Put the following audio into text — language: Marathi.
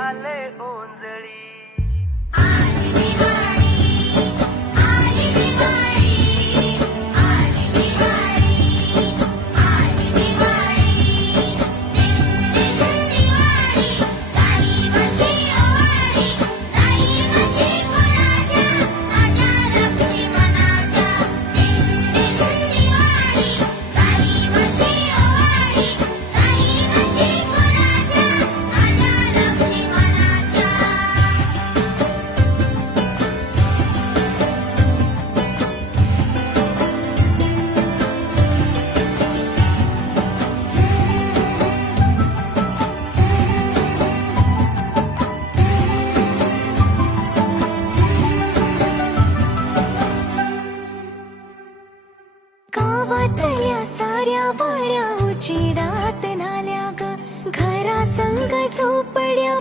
झाले ओंजळी. आली दिवाळी, आली दिवाळी, आली दिवाळी, आली दिवाळी. दिन दिन दिवाळी, गाई म्हशी ओवाळी, गाई म्हशी कोणाच्या, माझ्या लक्ष्मणाच्या. दिन दिन दिवाळी, गाई म्हशी ओवाळी, गाई म्हशी कोणाच्या, माझ्या लक्ष्मणाच्या. गावातल्या साऱ्या वाड्या उचिडात नाल्या ग, घरा संग झोपड्या